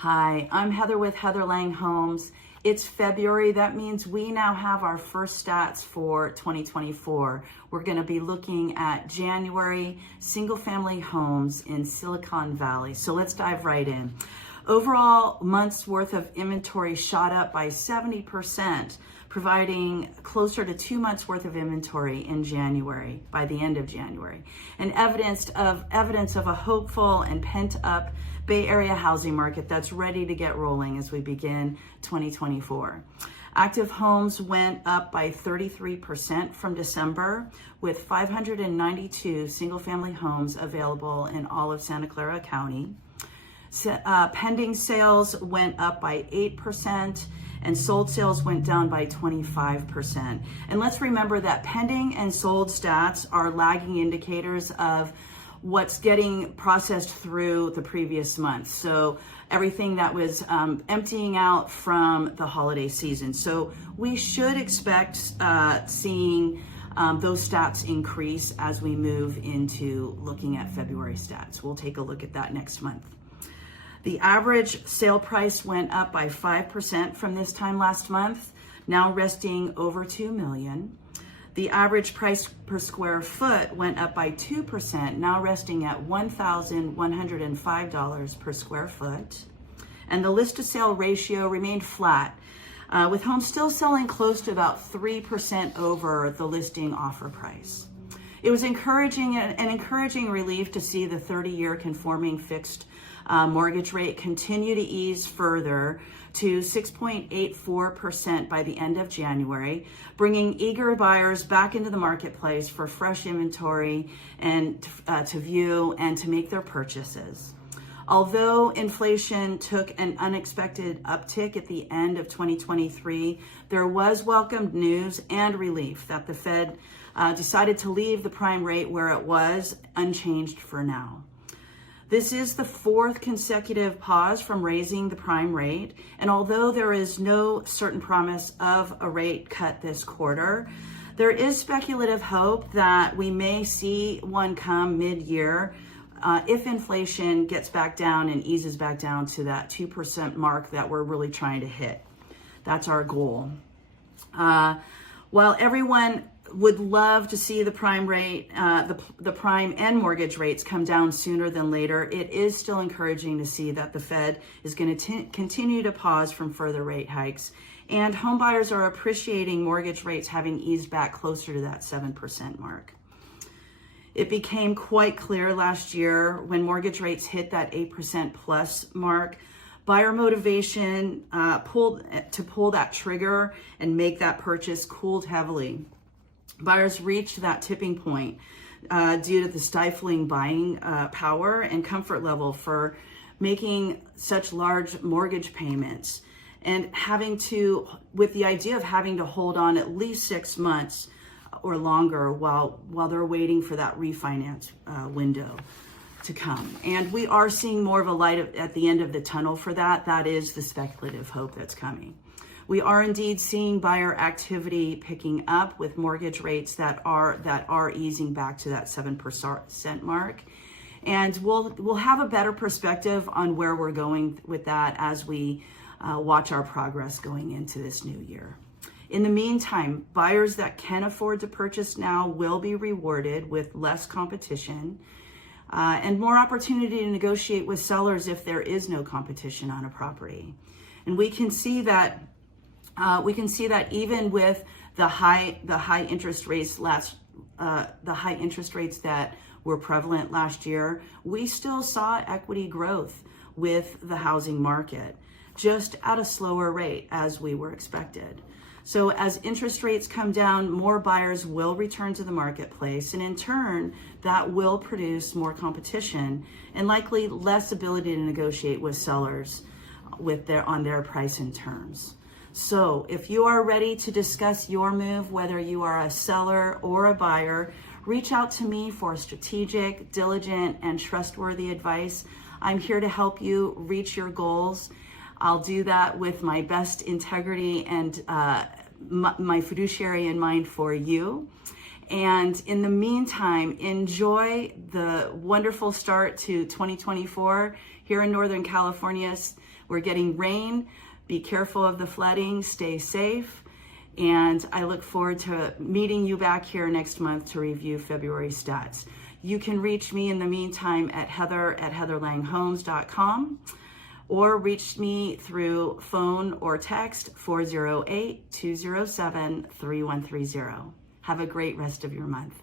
Hi, I'm Heather with Heather Lange Homes. It's February. That means we now have our first stats for 2024. We're going to be looking at January single-family homes in Silicon Valley. So let's dive right in. Overall, months worth of inventory shot up by 70%, providing closer to 2 months worth of inventory in January, by the end of January, and evidence of a hopeful and pent-up Bay Area housing market that's ready to get rolling as we begin 2024. Active homes went up by 33% from December, with 592 single-family homes available in all of Santa Clara County. Pending sales went up by 8%, and sold sales went down by 25%. And let's remember that pending and sold stats are lagging indicators of what's getting processed through the previous month. So everything that was emptying out from the holiday season. So we should expect seeing those stats increase as we move into looking at February stats. We'll take a look at that next month. The average sale price went up by 5% from this time last month, now resting over $2 million. The average price per square foot went up by 2%, now resting at $1,105 per square foot. And the list to sale ratio remained flat, with homes still selling close to about 3% over the listing offer price. It was an encouraging relief to see the 30-year conforming fixed mortgage rate continue to ease further to 6.84% by the end of January, bringing eager buyers back into the marketplace for fresh inventory and to view and to make their purchases. Although inflation took an unexpected uptick at the end of 2023, there was welcomed news and relief that the Fed decided to leave the prime rate where it was, unchanged for now. This is the fourth consecutive pause from raising the prime rate, and although there is no certain promise of a rate cut this quarter, there is speculative hope that we may see one come mid-year if inflation gets back down and eases back down to that 2% mark that we're really trying to hit. That's our goal. While everyone would love to see the prime rate, the prime and mortgage rates come down sooner than later, it is still encouraging to see that the Fed is going to continue to pause from further rate hikes, and homebuyers are appreciating mortgage rates having eased back closer to that 7% mark. It became quite clear last year when mortgage rates hit that 8% plus mark, buyer motivation to pull that trigger and make that purchase cooled heavily. Buyers reached that tipping point due to the stifling buying power and comfort level for making such large mortgage payments, and with the idea of having to hold on at least 6 months or longer while they're waiting for that refinance window to come. And we are seeing more of a light at the end of the tunnel for that. That is the speculative hope that's coming. We are indeed seeing buyer activity picking up, with mortgage rates that are easing back to that 7% mark. And we'll have a better perspective on where we're going with that as we watch our progress going into this new year. In the meantime, buyers that can afford to purchase now will be rewarded with less competition and more opportunity to negotiate with sellers if there is no competition on a property. And we can see that even with the high interest rates that were prevalent last year, we still saw equity growth with the housing market, just at a slower rate as we were expected. So as interest rates come down, more buyers will return to the marketplace, and in turn, that will produce more competition and likely less ability to negotiate with sellers on their price and terms. So if you are ready to discuss your move, whether you are a seller or a buyer, reach out to me for strategic, diligent, and trustworthy advice. I'm here to help you reach your goals. I'll do that with my best integrity and my fiduciary in mind for you. And in the meantime, enjoy the wonderful start to 2024. Here in Northern California, we're getting rain. Be careful of the flooding, stay safe. And I look forward to meeting you back here next month to review February stats. You can reach me in the meantime at heather@heatherlanghomes.com or reach me through phone or text 408-207-3130. Have a great rest of your month.